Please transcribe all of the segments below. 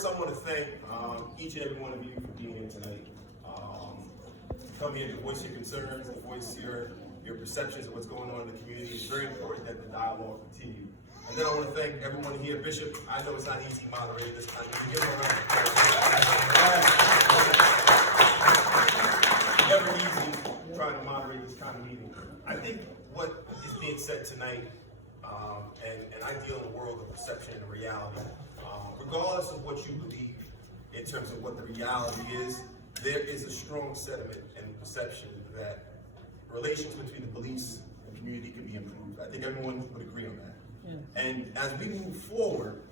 First, I want to thank each and every one of you for being here tonight. Come here to voice your concerns, to voice your perceptions of what's going on in the community. It's very important that the dialogue continue. And then I want to thank everyone here. Bishop, I know it's not easy moderating this kind of meeting. Give him a round of applause. Never easy trying to moderate this kind of meeting. I think what is being said tonight, and I deal in the world of perception and reality, regardless of what you believe in terms of what the reality is, there is a strong sentiment and perception that relations between the police and the community can be improved. I think everyone would agree on that. Yeah. And as we move forward,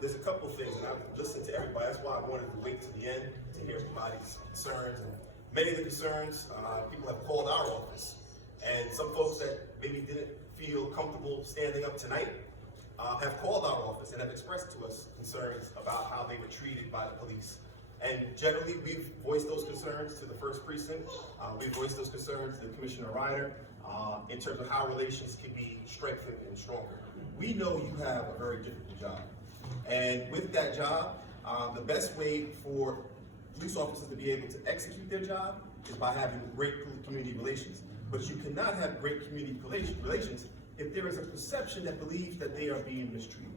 there's a couple of things, and I've listened to everybody. That's why I wanted to wait to the end to hear everybody's concerns. And many of the concerns, people have called our office. And some folks that maybe didn't feel comfortable standing up tonight have called our office and have expressed to us concerns about how they were treated by the police. And generally, we've voiced those concerns to the first precinct. We've voiced those concerns to Commissioner Ryder in terms of how relations can be strengthened and stronger. We know you have a very difficult job. And with that job, the best way for police officers to be able to execute their job is by having great community relations. But you cannot have great community relations if there is a perception that believes that they are being mistreated.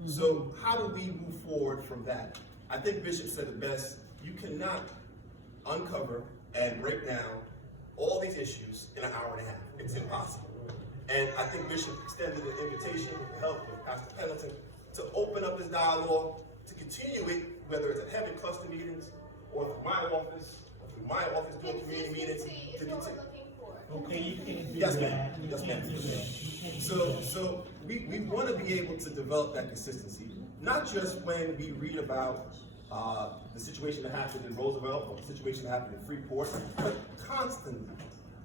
Mm-hmm. So how do we move forward from that? I think Bishop said it best. You cannot uncover and break down all these issues in an hour and a half. It's impossible. And I think Bishop extended an invitation with help with Pastor Pendleton to open up this dialogue, to continue it, whether it's at Heaven cluster meetings or through my office, or through my office doing community meetings. To continue. Okay, you can't do yes, that. ma'am. Yes, ma'am. So we want to be able to develop that consistency, not just when we read about the situation that happened in Roosevelt or the situation that happened in Freeport, but constantly.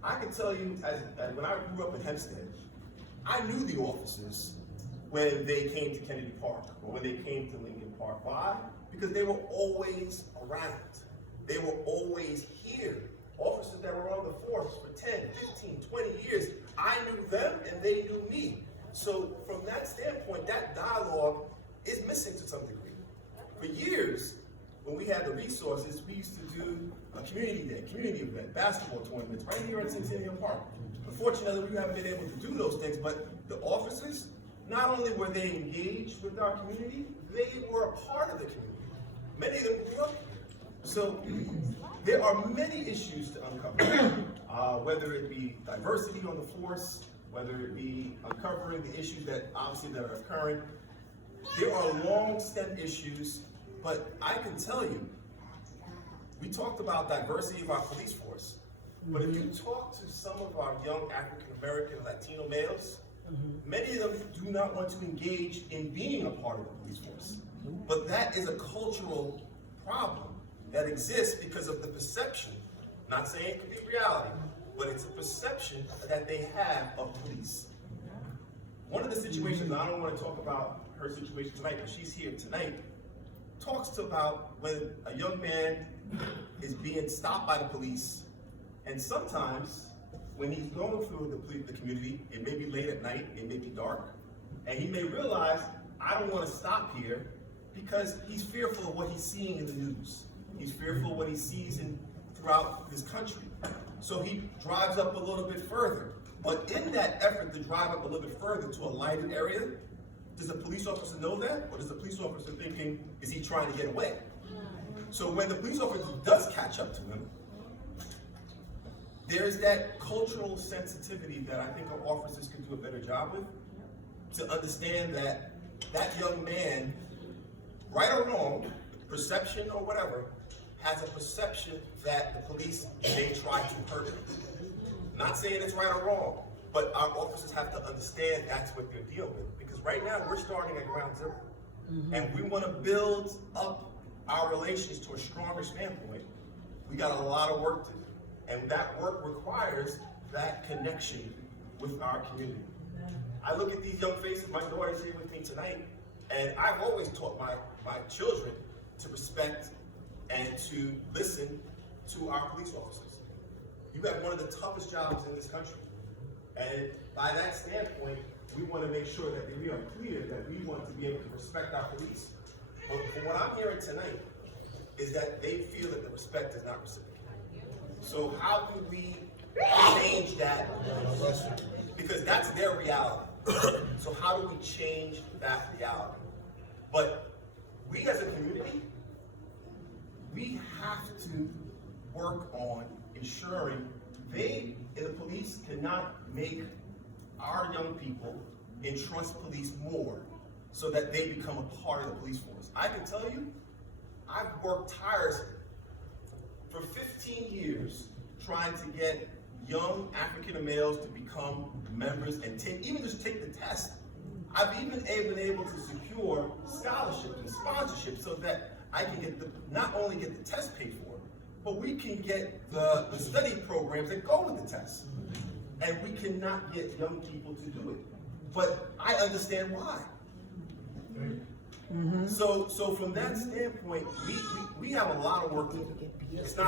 I can tell you, as when I grew up in Hempstead, I knew the officers when they came to Kennedy Park or when they came to Lincoln Park. Why? Because they were always around. They were always here. Officers that were on the force for 10, 15, 20 years, I knew them and they knew me. So from that standpoint, that dialogue is missing to some degree. For years, when we had the resources, we used to do a community day, community event, basketball tournaments right here at Centennial Park. Unfortunately, we haven't been able to do those things, but the officers, not only were they engaged with our community, they were a part of the community. Many of them grew up here. So there are many issues to uncover, whether it be diversity on the force, whether it be uncovering the issues that obviously that are occurring. There are long stem issues, but I can tell you, we talked about diversity of our police force, but if you talk to some of our young African-American Latino males, many of them do not want to engage in being a part of the police force. But that is a cultural problem that exists because of the perception, not saying it could be reality, but it's a perception that they have of police. One of the situations, and I don't want to talk about her situation tonight, but she's here tonight, talks about when a young man is being stopped by the police, and sometimes when he's going through the community, it may be late at night, it may be dark, and he may realize, I don't want to stop here because he's fearful of what he's seeing in the news. He's fearful of what he sees throughout this country. So he drives up a little bit further. But in that effort to drive up a little bit further to a lighted area, does the police officer know that? Or does the police officer thinking, is he trying to get away? So when the police officer does catch up to him, there's that cultural sensitivity that I think our officers can do a better job with, to understand that that young man, right or wrong, perception or whatever, has a perception that the police may try to hurt him. Not saying it's right or wrong, but our officers have to understand that's what they're dealing with. Because right now we're starting at ground zero. And we want to build up our relations to a stronger standpoint. We got a lot of work to do. And that work requires that connection with our community. I look at these young faces, my daughter's here with me tonight, and I've always taught my children to respect and to listen to our police officers. You have one of the toughest jobs in this country. And by that standpoint, we want to make sure that we are clear that we want to be able to respect our police. But from what I'm hearing tonight is that they feel that the respect is not reciprocated. So how do we change that? Because that's their reality. So how do we change that reality? But we as a community, we have to work on ensuring they, and the police, cannot make our young people entrust police more so that they become a part of the police force. I can tell you, I've worked tirelessly for 15 years trying to get young African males to become members and even just take the test. I've even been able to secure scholarships and sponsorships so that I can get not only get the test paid for, but we can get the study programs that go with the test. And we cannot get young people to do it. But I understand why. So from that standpoint, we have a lot of work to do. It's not